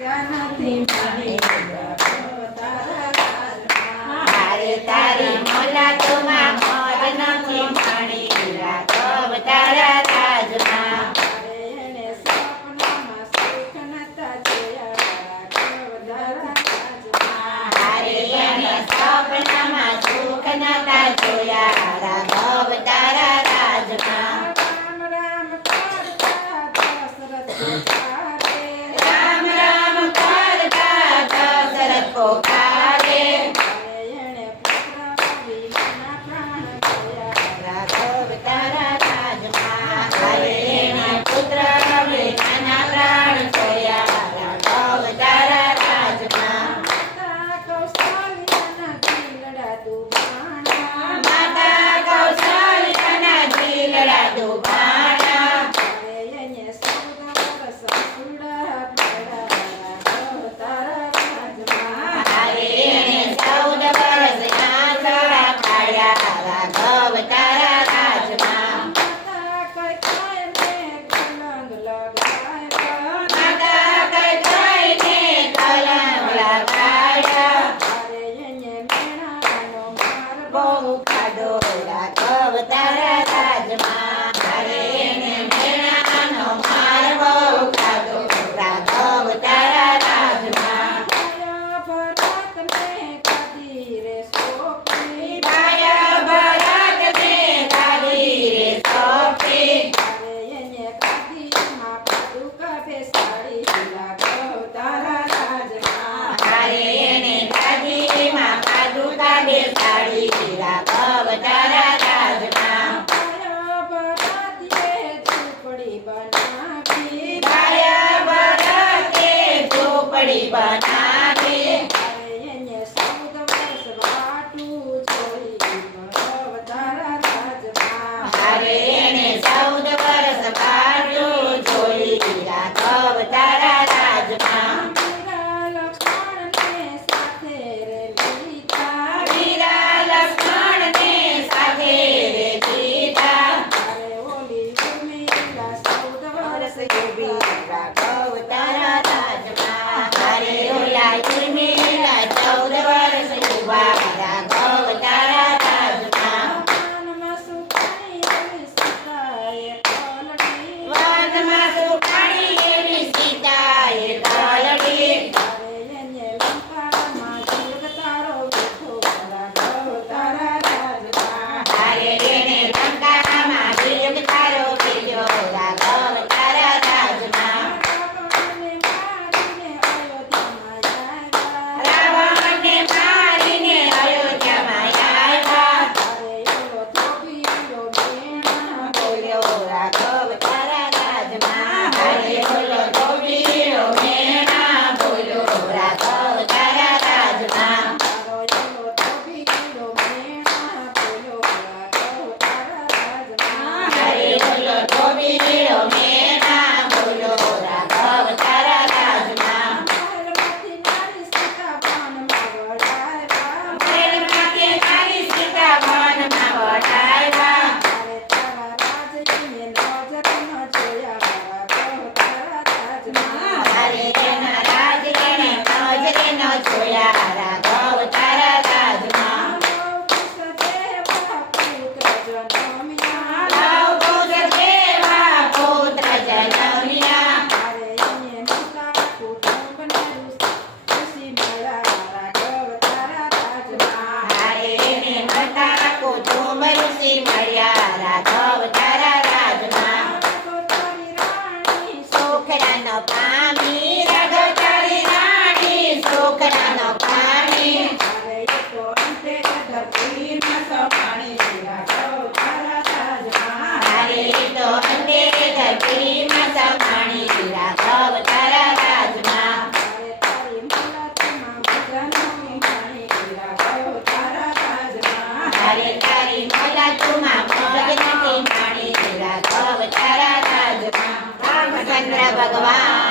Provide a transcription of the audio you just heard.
હારે તારી મોલાતમાં મોર નથી માણી રાઘવ તારા રાજમાં એને સપનામાં સુખ નતા જોયા રાઘવ તારા રાજમાં હારે એને સપનામાં સુખ નતા જોયા રાઘવ તારા રાજમાં રામ રામ કરતા દશરથ પુકારે રામ રામ કરતા દશરથ પોકારે એને પુત્ર વિના પ્રાણ ગયા રાઘવ તારા રાજમાં હારે એને પુત્ર વિનાના પ્રાણ જોયા રાઘવ તારા રાજમાં માતા કૌશલ્યાના ખીલડા દુબાણા માતા કૌશલ્યાના જીલડા દુભાણા એને 14 વર્ષ સુડા પડ્યા રાઘવ તારા રાજમાં હારે એને 14 વર્ષના સડા પાડ્યા રાઘવ તારા રાજમાં માતા કૈકેયીને કલંક લગાવ્યા માતા કૈકેયીને કલંક લગાડ્યા અરે એને મેણાનો માર બહુ ખાધો રાઘવ તારા રાજમાં હારે એને મેણાનો માર બહુ ખાધો રાઘવ તારા રાજમાં ભયા ભરતને કદી રે સોંપી ભાયા ભરતને ગાદી રે સોંપી અરે એને કદીમાં પાદુકા બેસાડી રાઘવ તારા રાજમાં હારે એને ગાદીમાં પાદુકા બેસાડી રાઘવ તારા રાજમાં ભયા ભરતીએ ઝૂંપડી બનાવી ભાયા ભરતે ઝૂંપડી બનાવી અરે એને 14 વર્ષ વાટું જોઈ રાઘવ તારા રાજમાં હારે એને 14 વર્ષ બાટું જોઈ રાઘવ તારા રાજમાં વીરા લક્ષ્મણને સાથે રે લીધા વીરા લક્ષ્મણને સાથે રે જીતા અરે ઓલી ઉર્મિલા 14 વર્ષ ઉભી રાઘવ તારા રાજમાં હારે ઓલા ઉર્મિલા 14 વર્ષ ઉભા રાઘવ તારા રાજમાં વનમાં સુકાઈ એવી સીતાએ પલટી વનમાં સુખાણી એવી સીતાએ ઢળડી અરે એને લંકામાં જગતારો બેઠો રાઘવ તારા રાજમાં હારે એને લંકામાં જીવ તારો બીજો રાઘવ તારા રાજમાં રાવણને મારીને અયોધ્યામાં આવ્યા રાવણને મારીને અયોધ્યામાં આવ્યા અરે એલો ધોબીલો મેણા બોલ્યો રાઘવ તારા રાજમાં હારે બોલો ધોબીલો મેણા બોલ્યો રાઘવ તારા રાજમાં તારો એલો ધોબીલો મેણા બોલ્યો રાઘવ તારા રાજમાં હારે બોલો ધોબીલો મેણા બોલ્યો રાઘવ તારા રાજમાં મહેલમાંથી નારી સીતા વનમાં વળાવ્યા મહેલમાંથી નારી સીતા વનમાં વળાવ્યા અરે તારા રાજને નજર ન જોયા રાઘવ તારા રાજમાં હારે તેના રાજને નજરે ન જોયા રાઘવ તારા રાજમાં લવ કુશ જેવા પુત્ર જન્મ્યા હારે એને હતા કુટુંબ ઋષિ મળ્યા રાઘવ તારા રાજમાં સુખડાનો પામી રાઘવ તારી રાણી સુખડાનો પામી હારે તો અંતે ધરતીમાં સમાણી રાઘવ તારા રાજમાં હારે તારી મોલાતુમાં મોજ નથી માણી રાઘવ તારા રાજમાં રામચંદ્ર ભગવાન